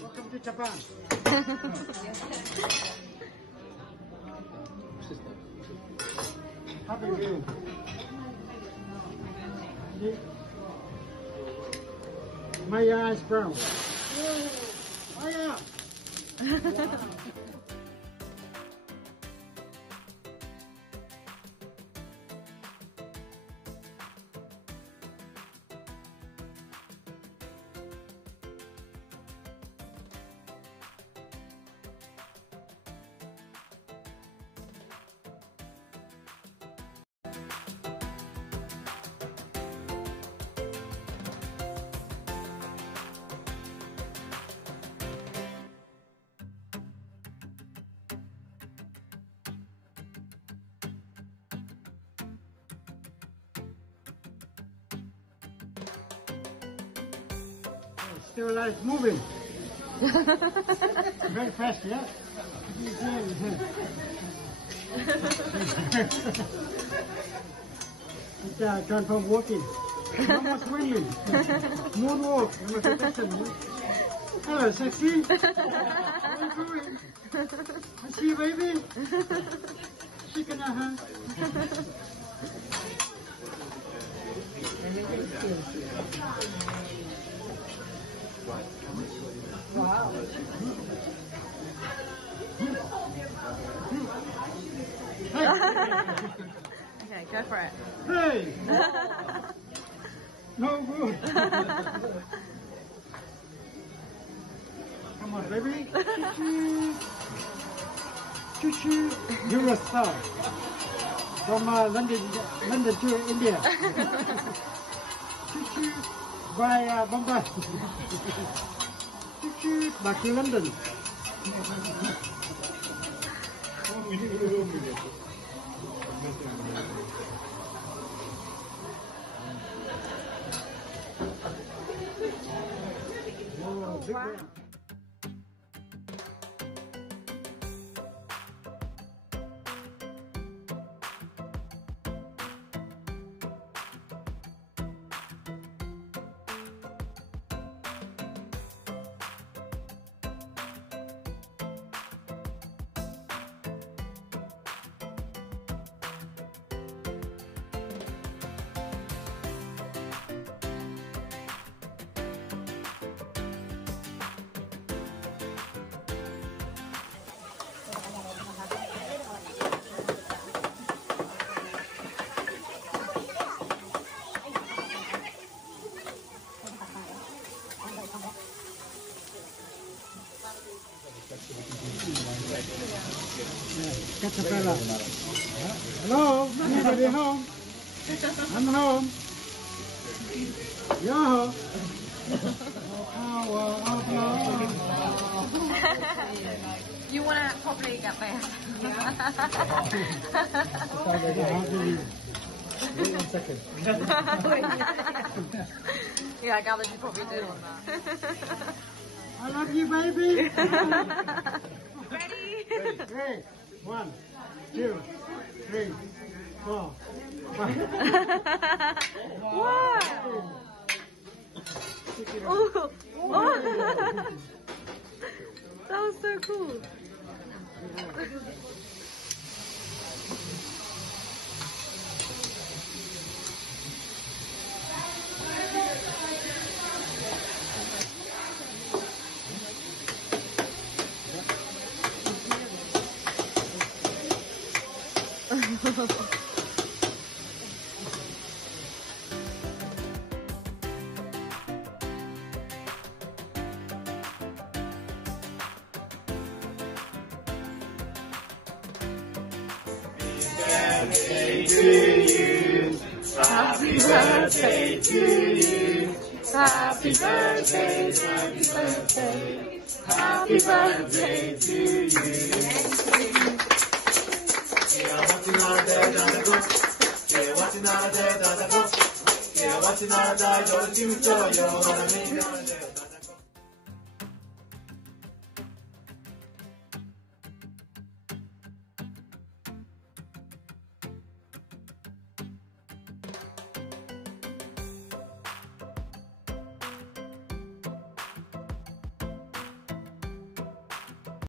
Welcome to Japan. How do you? My eyes brown. Oh yeah. Still like moving. Very fast, yeah? It's turn from walking. No more swimming. Moonwalk. Hello, sexy. What are you doing? I see you, baby. Chicken, Wow. Okay, go for it. Hey! No good. Come on, baby. Choo-choo. You're a star. From London to India. Choo-choo. By Bombay. Choo-choo. Back to London. Oh, big man. Hello, anybody home? I'm home. You're home. You want to probably get there. Wait 1 second. Yeah, I gathered you probably did on that. I love you, baby. Ready? Ready. 1, 2, 3, 4, 5. Wow. Oh. Oh. That was so cool. Happy birthday to you. Happy birthday, happy birthday. Happy birthday to you.